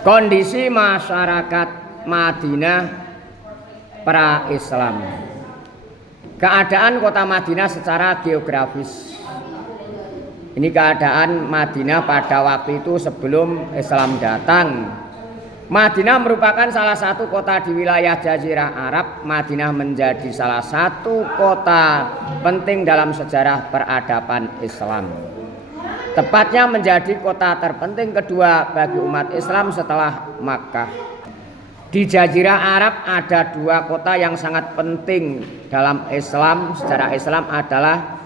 Kondisi masyarakat Madinah pra-Islam. Keadaan kota Madinah secara geografis. Ini keadaan Madinah pada waktu itu sebelum Islam datang. Madinah merupakan salah satu kota di wilayah Jazirah Arab. Madinah menjadi salah satu kota penting dalam sejarah peradaban Islam. Tepatnya menjadi kota terpenting kedua bagi umat Islam setelah Makkah. Di Jazirah Arab ada dua kota yang sangat penting dalam Islam, sejarah Islam adalah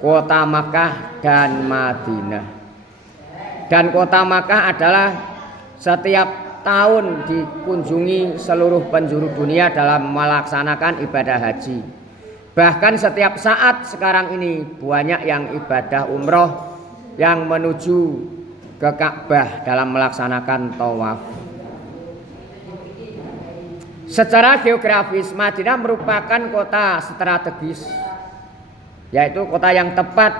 kota Makkah dan Madinah. Dan kota Makkah adalah setiap tahun dikunjungi seluruh penjuru dunia dalam melaksanakan ibadah haji. Bahkan setiap saat sekarang ini banyak yang ibadah umroh yang menuju ke Ka'bah dalam melaksanakan tawaf. Secara geografis Madinah merupakan kota strategis, yaitu kota yang tepat,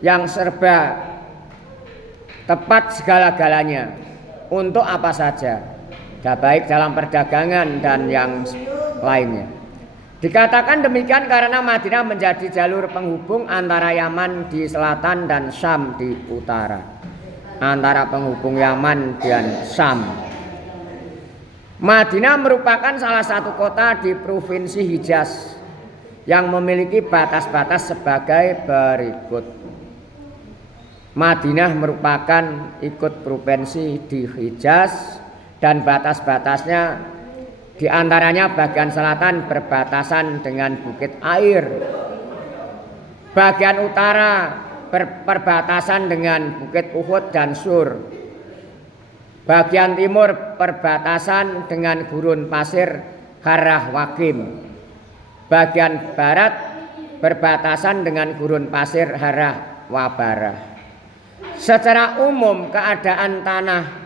yang serba tepat segala-galanya untuk apa saja, baik dalam perdagangan dan yang lainnya. Dikatakan demikian karena Madinah menjadi jalur penghubung antara Yaman di selatan dan Syam di utara. Antara penghubung Yaman dan Syam. Madinah merupakan salah satu kota di provinsi Hijaz yang memiliki batas-batas sebagai berikut. Madinah merupakan ikut provinsi di Hijaz dan batas-batasnya di antaranya bagian selatan berbatasan dengan Bukit Air. Bagian utara berbatasan dengan Bukit Uhud dan Sur. Bagian timur perbatasan dengan gurun pasir Harrah Wakim. Bagian barat berbatasan dengan gurun pasir Harrah Wabarah. Secara umum keadaan tanah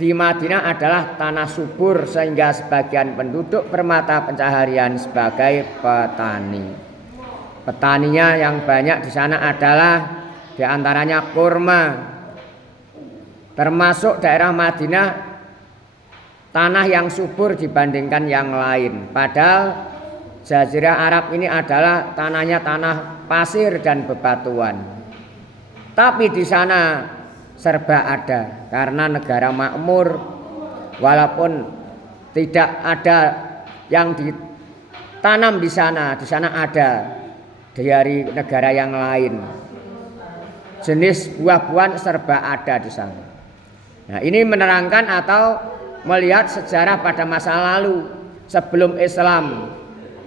di Madinah adalah tanah subur sehingga sebagian penduduk bermata pencaharian sebagai petani. Petaninya yang banyak di sana adalah diantaranya kurma. Termasuk daerah Madinah tanah yang subur dibandingkan yang lain. Padahal Jazirah Arab ini adalah tanahnya tanah pasir dan bebatuan. Tapi di sana serba ada karena negara makmur, walaupun tidak ada yang ditanam di sana ada dari negara yang lain. Jenis buah-buahan serba ada di sana. Nah, ini menerangkan atau melihat sejarah pada masa lalu sebelum Islam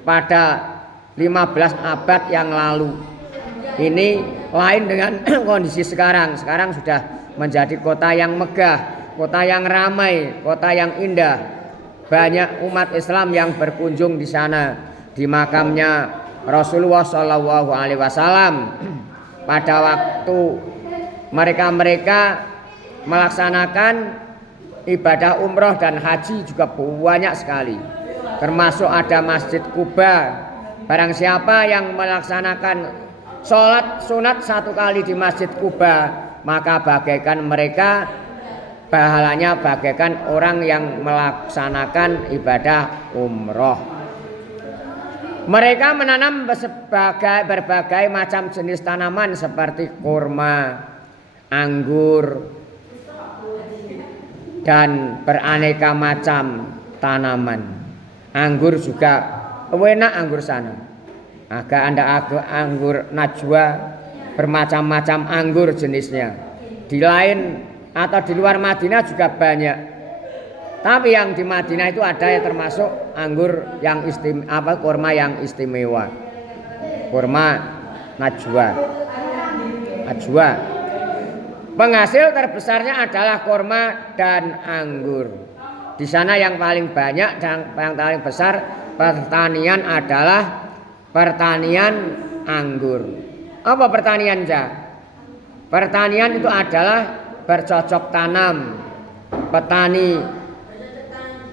pada 15 abad yang lalu. Ini lain dengan kondisi sekarang. Sekarang sudah menjadi kota yang megah, kota yang ramai, kota yang indah. Banyak umat Islam yang berkunjung di sana, di makamnya Rasulullah SAW. Pada waktu mereka melaksanakan ibadah umroh dan haji juga banyak sekali. Termasuk ada Masjid Kuba. Barang siapa yang melaksanakan sholat sunat satu kali di Masjid Kuba, maka bagaikan mereka pahalanya bagaikan orang yang melaksanakan ibadah umroh. Mereka menanam berbagai macam jenis tanaman seperti kurma, anggur, dan beraneka macam tanaman. Anggur juga enak anggur sana. Ada anggur Najwa, bermacam-macam anggur jenisnya. Di lain atau di luar Madinah juga banyak. Tapi yang di Madinah itu ada yang termasuk anggur yang kurma yang istimewa. Kurma Najwa. Penghasil terbesarnya adalah kurma dan anggur. Di sana yang paling banyak dan yang paling besar pertanian adalah pertanian anggur. Apa pertanian, Pertanian itu adalah bercocok tanam. Petani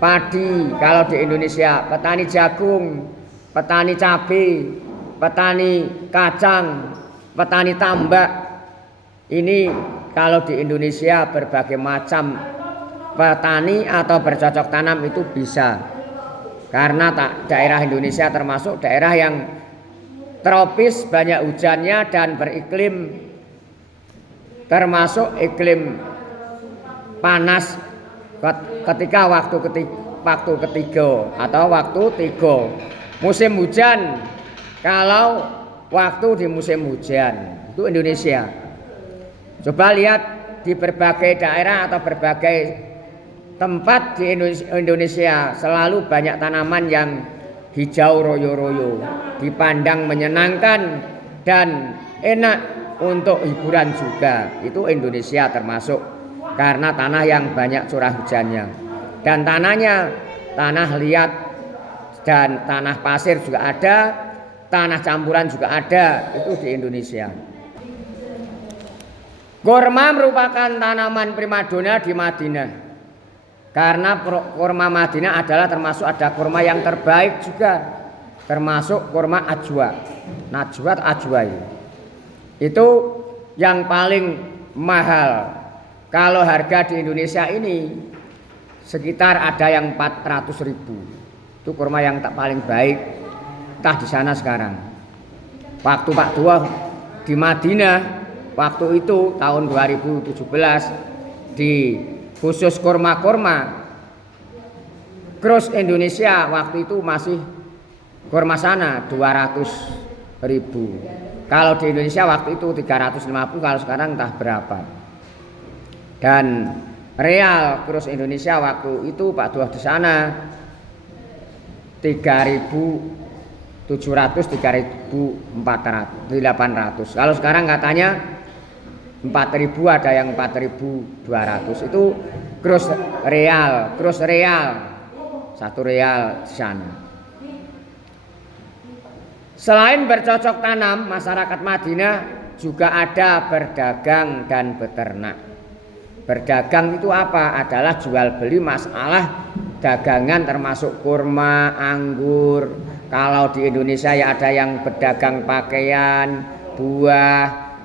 padi kalau di Indonesia, petani jagung, petani cabai, petani kacang, petani tambak. Ini kalau di Indonesia berbagai macam petani atau bercocok tanam itu bisa. Karena daerah Indonesia termasuk daerah yang tropis, banyak hujannya dan beriklim termasuk iklim panas ketika waktu ketiga atau waktu tiga musim hujan. Kalau waktu di musim hujan itu Indonesia. Coba lihat di berbagai daerah atau berbagai tempat di Indonesia selalu banyak tanaman yang hijau royo-royo, dipandang menyenangkan dan enak untuk hiburan juga. Itu Indonesia termasuk karena tanah yang banyak curah hujannya. Dan tanahnya tanah liat dan tanah pasir juga ada, tanah campuran juga ada, itu di Indonesia. Kurma merupakan tanaman primadona di Madinah. Karena kurma Madinah adalah termasuk ada kurma yang terbaik juga, termasuk kurma ajwa, najwa atau ajwa itu yang paling mahal. Kalau harga di Indonesia ini sekitar ada yang 400.000. Itu kurma yang tak paling baik, entah di sana sekarang. Waktu Pak Dua di Madinah waktu itu tahun 2017 di khusus kurma-kurma, Cross Indonesia waktu itu masih kurma sana 200.000. Kalau di Indonesia waktu itu 350, kalau sekarang entah berapa. Dan real Cross Indonesia waktu itu Pak Dua di sana 3.700, 3.400, 800. Kalau sekarang katanya 4.000, ada yang 4.200. Itu cross real 1 real di sana. Selain bercocok tanam, masyarakat Madinah juga ada berdagang dan beternak. Berdagang itu apa? Adalah jual beli masalah dagangan termasuk kurma, anggur. Kalau di Indonesia ya ada yang berdagang pakaian, buah,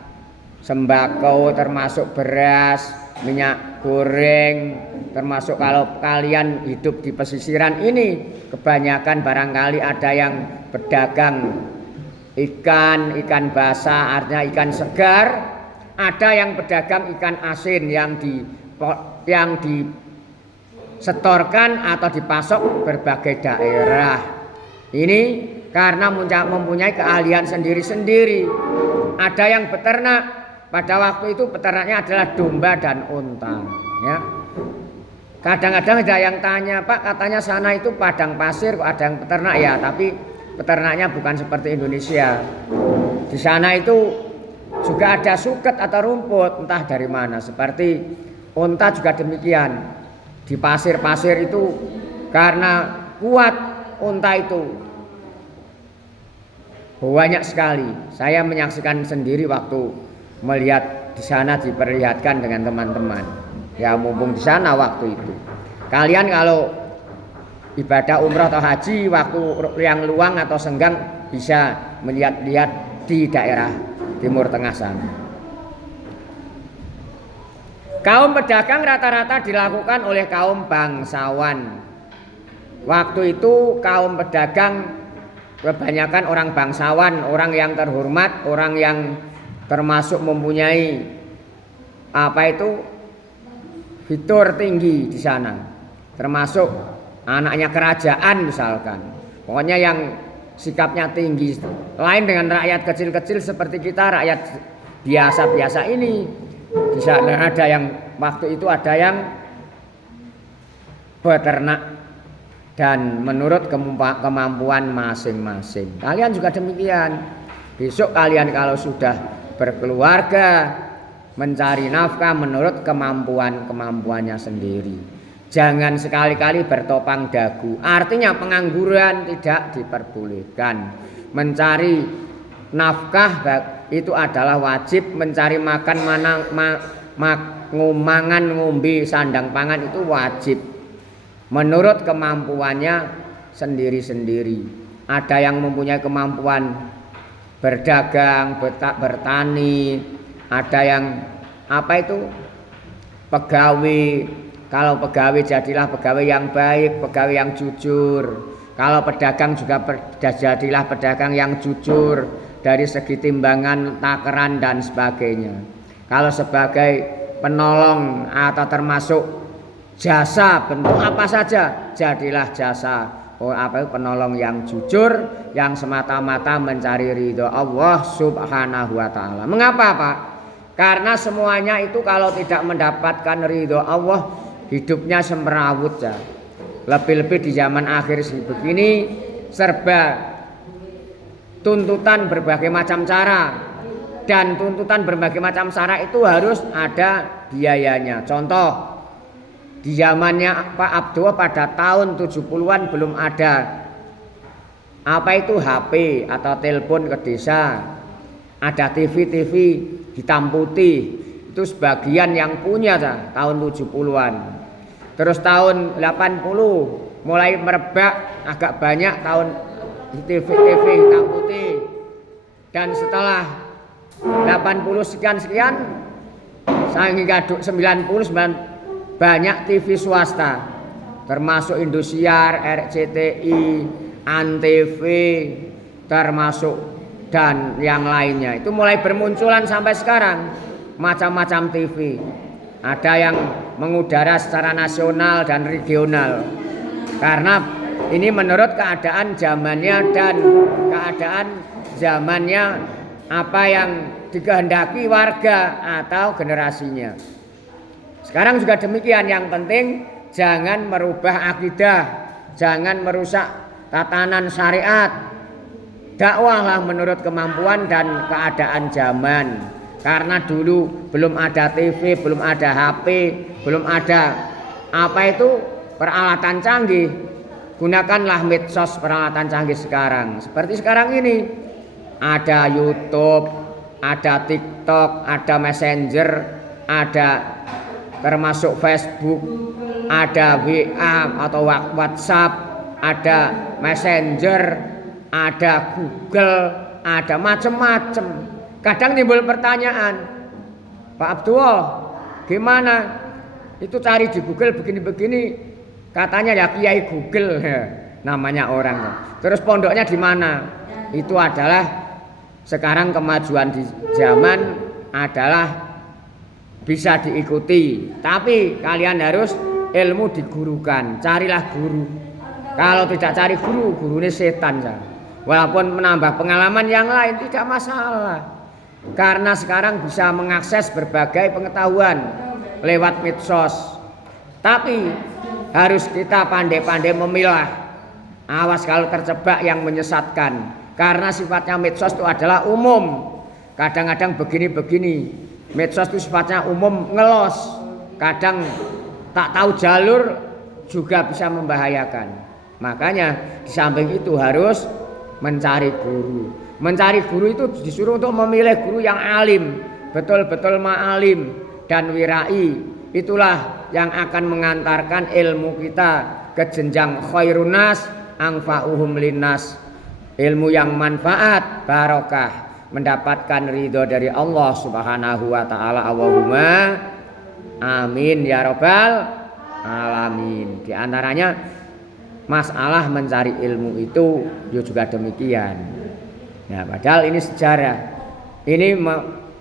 sembako termasuk beras, minyak goreng, termasuk kalau kalian hidup di pesisiran ini kebanyakan barangkali ada yang berdagang ikan basah, artinya ikan segar, ada yang berdagang ikan asin yang disetorkan atau dipasok berbagai daerah. Ini karena mempunyai keahlian sendiri-sendiri. Ada yang beternak. Pada waktu itu peternaknya adalah domba dan unta, ya. Kadang-kadang ada yang tanya, Pak, katanya sana itu padang pasir kok ada yang peternak ya, tapi peternaknya bukan seperti Indonesia. Di sana itu juga ada suket atau rumput, entah dari mana. Seperti unta juga demikian. Di pasir-pasir itu karena kuat unta itu banyak sekali. Saya menyaksikan sendiri waktu melihat di sana diperlihatkan dengan teman-teman. Ya mumpung di sana waktu itu. Kalian kalau ibadah umrah atau haji waktu yang luang atau senggang bisa melihat-lihat di daerah Timur Tengah sana. Kaum pedagang rata-rata dilakukan oleh kaum bangsawan. Waktu itu kaum pedagang kebanyakan orang bangsawan, orang yang terhormat, orang yang termasuk mempunyai fitur tinggi di sana, termasuk anaknya kerajaan misalkan. Pokoknya yang sikapnya tinggi, lain dengan rakyat kecil-kecil seperti kita, rakyat biasa-biasa ini. Di sana ada yang waktu itu ada yang beternak dan menurut kemampuan masing-masing. Kalian juga demikian. Besok kalian kalau sudah berkeluarga mencari nafkah menurut kemampuannya sendiri. Jangan sekali-kali bertopang dagu. Artinya pengangguran tidak diperbolehkan. Mencari nafkah itu adalah wajib. Mencari makan mangan ngombe sandang pangan itu wajib menurut kemampuannya sendiri-sendiri. Ada yang mempunyai kemampuan berdagang, bertani, ada yang pegawai, Kalau pegawai jadilah pegawai yang baik, pegawai yang jujur. Kalau pedagang juga jadilah pedagang yang jujur dari segi timbangan, takaran dan sebagainya. Kalau sebagai penolong atau termasuk jasa bentuk apa saja, jadilah jasa penolong yang jujur, yang semata-mata mencari ridho Allah Subhanahu wa taala. Mengapa, Pak? Karena semuanya itu kalau tidak mendapatkan ridho Allah, hidupnya semrawut ya. Lebih-lebih di zaman akhir begini serba tuntutan berbagai macam cara, dan tuntutan berbagai macam cara itu harus ada biayanya. Contoh, di zamannya Pak Abdullah pada tahun 70-an belum ada apa itu HP atau telepon ke desa. Ada TV hitam putih, itu sebagian yang punya tahun 70-an. Terus tahun 80 mulai merebak agak banyak tahun TV hitam putih. Dan setelah 80 sekian hingga 99 banyak TV swasta, termasuk Indosiar, RCTI, Antv, termasuk dan yang lainnya. Itu mulai bermunculan sampai sekarang macam-macam TV. Ada yang mengudara secara nasional dan regional. Karena ini menurut keadaan zamannya dan keadaan zamannya apa yang dikehendaki warga atau generasinya. Sekarang juga demikian, yang penting jangan merubah akidah, jangan merusak tatanan syariat. Dakwahlah menurut kemampuan dan keadaan zaman. Karena dulu belum ada TV, belum ada HP, belum ada apa itu peralatan canggih. Gunakanlah medsos, peralatan canggih sekarang. Seperti sekarang ini ada YouTube, ada TikTok, ada Messenger, ada termasuk Facebook, ada WA atau WhatsApp, ada Messenger, ada Google, ada macam-macam. Kadang timbul pertanyaan, Pak Abdullah, gimana? Itu cari di Google begini-begini, katanya ya Kiai Google, namanya orang. Terus pondoknya di mana? Itu adalah sekarang kemajuan di zaman adalah bisa diikuti, tapi kalian harus ilmu digurukan, carilah guru. Kalau tidak cari guru, gurunya setan. Walaupun menambah pengalaman yang lain tidak masalah. Karena sekarang bisa mengakses berbagai pengetahuan lewat medsos. Tapi harus kita pandai-pandai memilah. Awas kalau terjebak yang menyesatkan. Karena sifatnya medsos itu adalah umum. Kadang-kadang begini-begini. Medsos itu sifatnya umum, ngelos. Kadang tak tahu jalur juga bisa membahayakan. Makanya di samping itu harus mencari guru. Mencari guru itu disuruh untuk memilih guru yang alim, betul-betul ma'alim dan wirai. Itulah yang akan mengantarkan ilmu kita ke jenjang khairun nas anfa'uhum linnas. Ilmu yang manfaat, barokah, mendapatkan ridho dari Allah Subhanahu wa taala. Allahumma amin ya rabbal alamin. Di antaranya masalah mencari ilmu itu juga demikian. Nah, padahal ini sejarah. Ini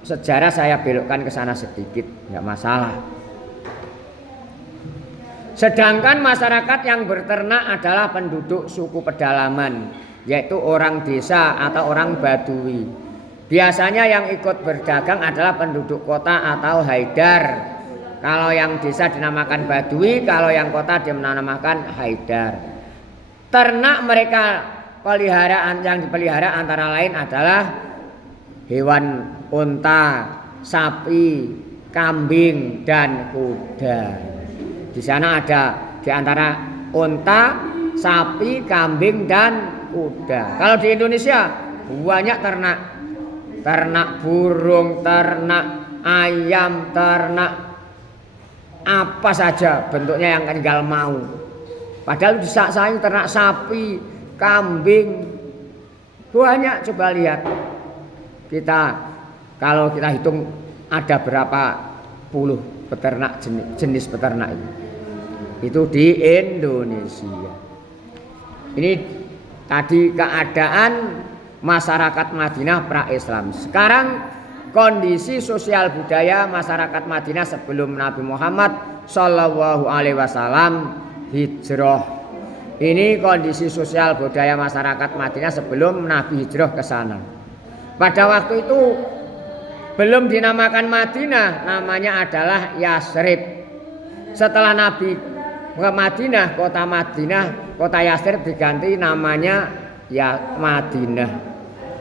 sejarah saya belokkan ke sana sedikit, enggak masalah. Sedangkan masyarakat yang berternak adalah penduduk suku pedalaman, yaitu orang desa atau orang Badui. Biasanya yang ikut berdagang adalah penduduk kota atau haidar. Kalau yang desa dinamakan Badui, kalau yang kota dinamakan haidar. Ternak mereka peliharaan yang dipelihara antara lain adalah hewan unta, sapi, kambing dan kuda. Di sana ada di antara unta, sapi, kambing dan kuda. Kalau di Indonesia banyak ternak. Ternak burung, ternak ayam, ternak apa saja bentuknya yang tinggal mau. Padahal di saya ternak sapi, kambing banyak. Coba lihat kita, kalau kita hitung ada berapa puluh peternak jenis peternak itu. Itu di Indonesia. Ini tadi keadaan masyarakat Madinah pra-Islam. Sekarang kondisi sosial budaya masyarakat Madinah sebelum Nabi Muhammad Shallallahu Alaihi Wasallam hijrah. Ini kondisi sosial budaya masyarakat Madinah sebelum Nabi hijrah ke sana. Pada waktu itu belum dinamakan Madinah, namanya adalah Yasrib. Setelah Nabi ke Madinah, kota Yasrib diganti namanya ya Madinah,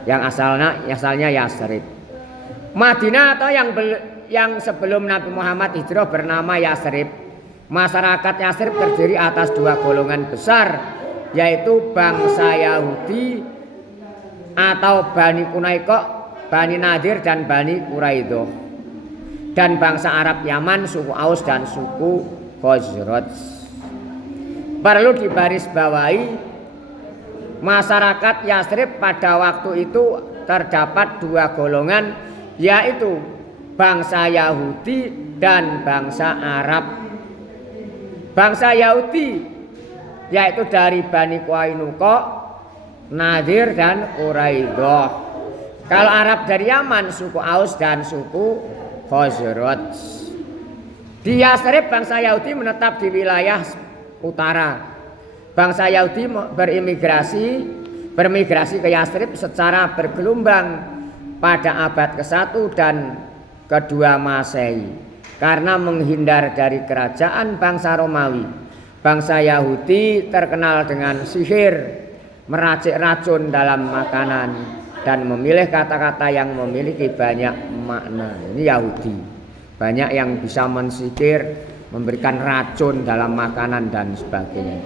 yang asalnya Yasrib. Madinah atau yang sebelum Nabi Muhammad hijrah bernama Yasrib. Masyarakat Yasrib terdiri atas dua golongan besar, yaitu bangsa Yahudi atau Bani Quraidho, Bani Nadir dan Bani Quraidho, dan bangsa Arab Yaman, suku Aus dan suku Khazraj. Perlu dibarisbawahi, masyarakat Yasrib pada waktu itu terdapat dua golongan, yaitu bangsa Yahudi dan bangsa Arab. Bangsa Yahudi yaitu dari Bani Qainuqa, Nadir dan Quraidho. Kalau Arab dari Yaman, suku Aus dan suku Khazraj. Di Yasrib bangsa Yahudi menetap di wilayah utara. Bangsa Yahudi bermigrasi ke Yasrib secara bergelombang pada abad ke-1 dan ke-2 Masehi. Karena menghindar dari kerajaan bangsa Romawi, bangsa Yahudi terkenal dengan sihir, meracik racun dalam makanan, dan memilih kata-kata yang memiliki banyak makna. Ini Yahudi, banyak yang bisa mensihir, memberikan racun dalam makanan dan sebagainya.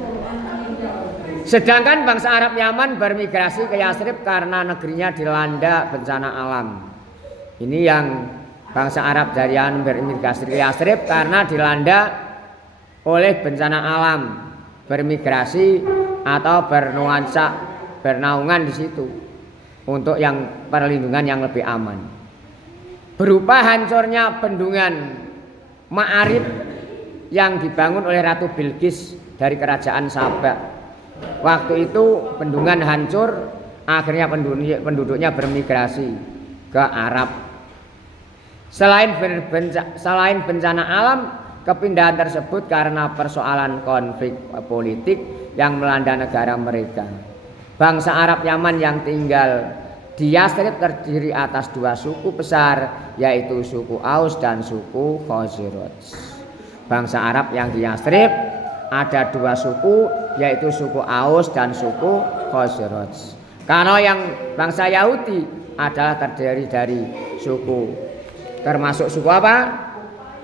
Sedangkan bangsa Arab Yaman bermigrasi ke Yasrib karena negerinya dilanda bencana alam. Ini yang bangsa Arab dari Yaman bermigrasi ke Yasrib karena dilanda oleh bencana alam, bermigrasi atau bernaungan di situ untuk yang perlindungan yang lebih aman. Berupa hancurnya bendungan Ma'arib yang dibangun oleh Ratu Bilqis dari kerajaan Sabah. Waktu itu bendungan hancur, akhirnya penduduknya bermigrasi ke Arab. Selain bencana alam, kepindahan tersebut karena persoalan konflik politik yang melanda negara mereka. Bangsa Arab Yaman yang tinggal di Yasrib terdiri atas dua suku besar, yaitu suku Aus dan suku Khazraj. Bangsa Arab yang di Yasrib ada dua suku, yaitu suku Aus dan suku Khazraj. Karena yang bangsa Yahudi adalah terdiri dari suku, termasuk suku apa?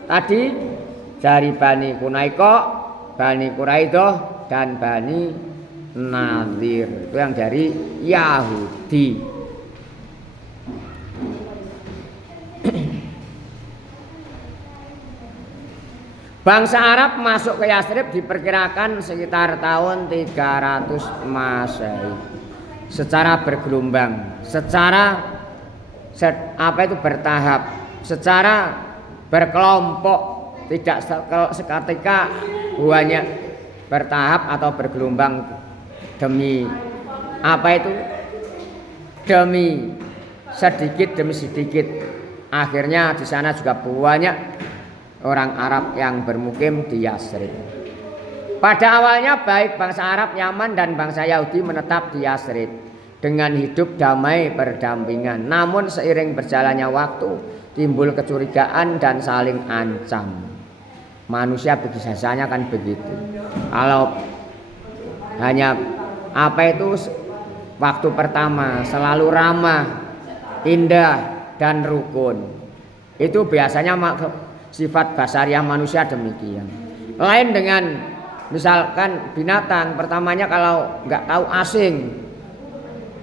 Tadi dari Bani Quraidho, Bani Quraidho dan Bani Nadir. Itu yang dari Yahudi. Bangsa Arab masuk ke Yasrib diperkirakan sekitar tahun 300 Masehi. Secara bergelombang, bertahap, secara berkelompok, tidak seketika banyak, bertahap atau bergelombang demi demi sedikit demi sedikit. Akhirnya di sana juga banyak orang Arab yang bermukim di Yasrib. Pada awalnya baik bangsa Arab Yaman dan bangsa Yahudi menetap di Yasrib dengan hidup damai berdampingan. Namun seiring berjalannya waktu timbul kecurigaan dan saling ancam. Manusia biasanya kan begitu. Kalau hanya waktu pertama selalu ramah, indah dan rukun. Itu biasanya sifat basariah manusia demikian. Lain dengan misalkan binatang, pertamanya kalau nggak tahu asing,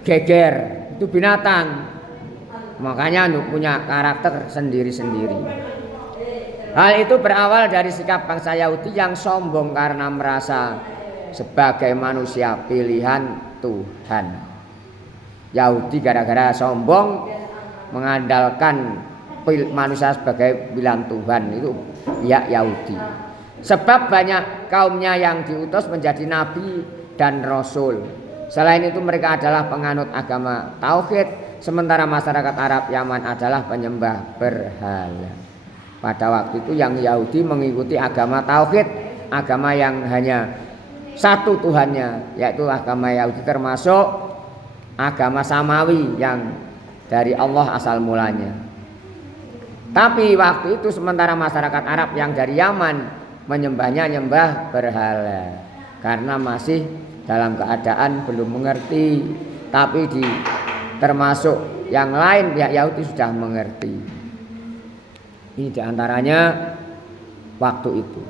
geger, itu binatang. Makanya punya karakter sendiri-sendiri. Hal itu berawal dari sikap bangsa Yahudi yang sombong karena merasa sebagai manusia pilihan Tuhan. Yahudi gara-gara sombong mengandalkan manusia sebagai pilihan Tuhan, itu ya Yahudi. Sebab banyak kaumnya yang diutus menjadi nabi dan rasul. Selain itu mereka adalah penganut agama tauhid, sementara masyarakat Arab Yaman adalah penyembah berhala. Pada waktu itu yang Yahudi mengikuti agama tauhid, agama yang hanya satu Tuhannya, yaitu agama Yahudi, termasuk agama samawi yang dari Allah asal mulanya. Tapi waktu itu sementara masyarakat Arab yang dari Yaman menyembahnya nyembah berhala karena masih dalam keadaan belum mengerti. Tapi termasuk yang lain pihak Yahudi sudah mengerti. Ini diantaranya waktu itu.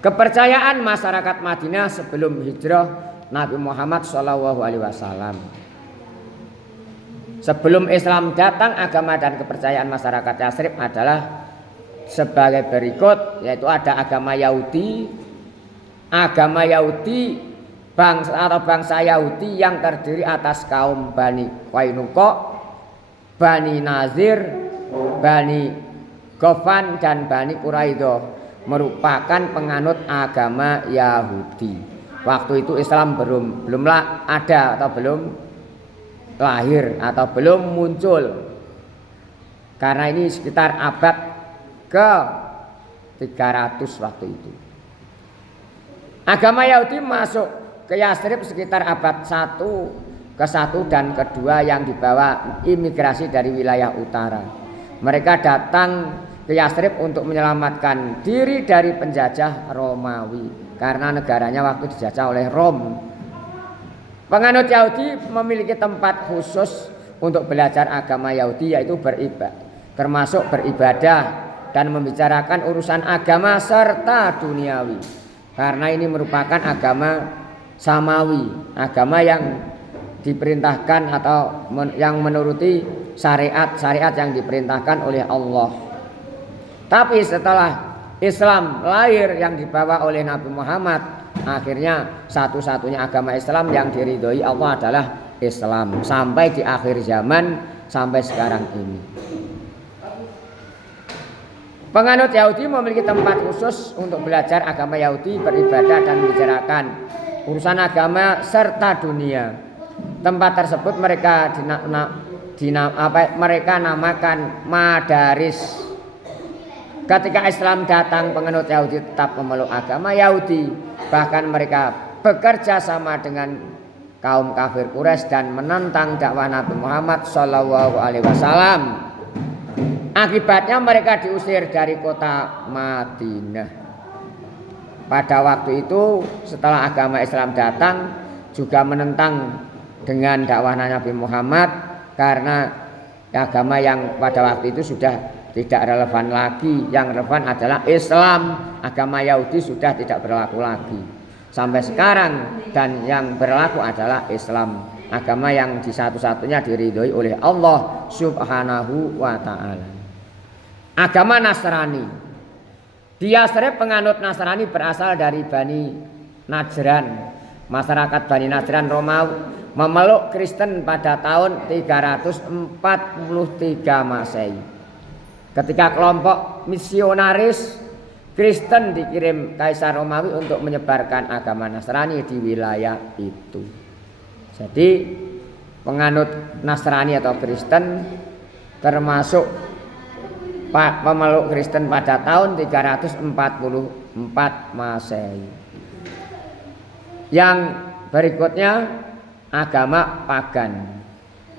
Kepercayaan masyarakat Madinah sebelum hijrah Nabi Muhammad SAW. Sebelum Islam datang, agama dan kepercayaan masyarakat Yathrib adalah sebagai berikut, yaitu ada agama Yahudi. Agama Yahudi bangsa Yahudi yang terdiri atas kaum Bani Qainuqa, Bani Nazir, Bani Ghofan dan Bani Quraidah merupakan penganut agama Yahudi. Waktu itu Islam belum ada atau belum lahir atau belum muncul. Karena ini sekitar abad ke 300 waktu itu. Agama Yahudi masuk ke Yathrib sekitar abad 1 dan kedua yang dibawa imigrasi dari wilayah utara. Mereka datang ke Yathrib untuk menyelamatkan diri dari penjajah Romawi karena negaranya waktu dijajah oleh Rom. Penganut Yahudi memiliki tempat khusus untuk belajar agama Yahudi, yaitu termasuk beribadah dan membicarakan urusan agama serta duniawi. Karena ini merupakan agama samawi, agama yang diperintahkan atau yang menuruti syariat yang diperintahkan oleh Allah. Tapi setelah Islam lahir yang dibawa oleh Nabi Muhammad, akhirnya satu-satunya agama Islam yang diridhoi Allah adalah Islam sampai di akhir zaman, sampai sekarang ini. Penganut Yahudi memiliki tempat khusus untuk belajar agama Yahudi, beribadah dan membicarakan urusan agama serta dunia. Tempat tersebut mereka namakan madaris. Ketika Islam datang, penganut Yahudi tetap memeluk agama Yahudi. Bahkan mereka bekerja sama dengan kaum kafir Quraisy dan menentang dakwah Nabi Muhammad SAW. Akibatnya mereka diusir dari kota Madinah. Pada waktu itu setelah agama Islam datang, juga menentang dengan dakwah Nabi Muhammad karena agama yang pada waktu itu sudah tidak relevan lagi. Yang relevan adalah Islam. Agama Yahudi sudah tidak berlaku lagi sampai sekarang, dan yang berlaku adalah Islam, agama yang satu-satunya diridhoi oleh Allah Subhanahu wa ta'ala. Agama Nasrani. Di Yathrib penganut Nasrani berasal dari Bani Najran. Masyarakat Bani Najran Romawi memeluk Kristen pada tahun 343 Masehi. Ketika kelompok misionaris Kristen dikirim Kaisar Romawi untuk menyebarkan agama Nasrani di wilayah itu. Jadi penganut Nasrani atau Kristen termasuk pemeluk Kristen pada tahun 344 Masehi. Yang berikutnya agama pagan.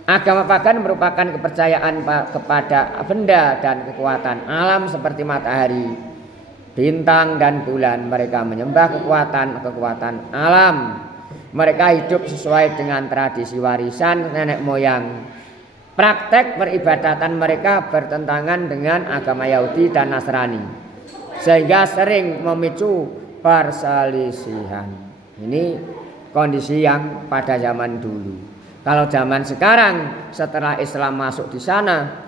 Agama pagan merupakan kepercayaan kepada benda dan kekuatan alam seperti matahari, bintang dan bulan. Mereka menyembah kekuatan alam. Mereka hidup sesuai dengan tradisi warisan nenek moyang. Praktek peribadatan mereka bertentangan dengan agama Yahudi dan Nasrani, sehingga sering memicu perselisihan. Ini kondisi yang pada zaman dulu. Kalau zaman sekarang setelah Islam masuk di sana,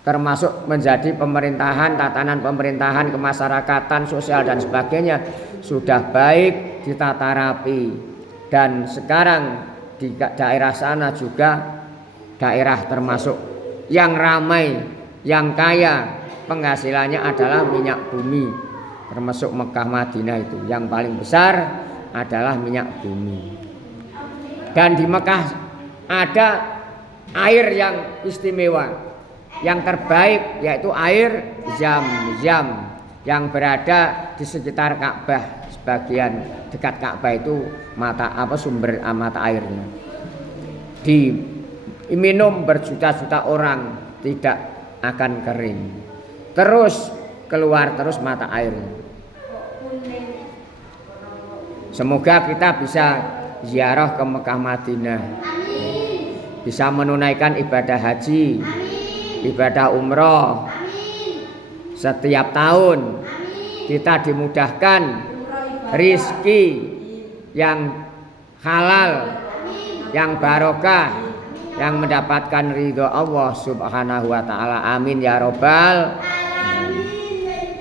termasuk menjadi pemerintahan, tatanan pemerintahan, kemasyarakatan, sosial dan sebagainya sudah baik, ditata rapi. Dan sekarang di daerah sana juga daerah termasuk yang ramai, yang kaya, penghasilannya adalah minyak bumi. termasuk Mekah Madinah itu. Yang paling besar adalah minyak bumi. Dan di Mekah ada air yang istimewa, yang terbaik, yaitu air Zam-Zam yang berada di sekitar Ka'bah. Sebagian dekat Ka'bah itu sumber mata airnya. Diminum berjuta-juta orang tidak akan kering. Terus keluar terus mata airnya. Semoga kita bisa ziarah ke Mekah Madinah. Bisa menunaikan ibadah haji, ibadah umroh. Setiap tahun kita dimudahkan rizki yang halal, yang barokah, yang mendapatkan ridho Allah Subhanahu wa ta'ala. Amin ya robbal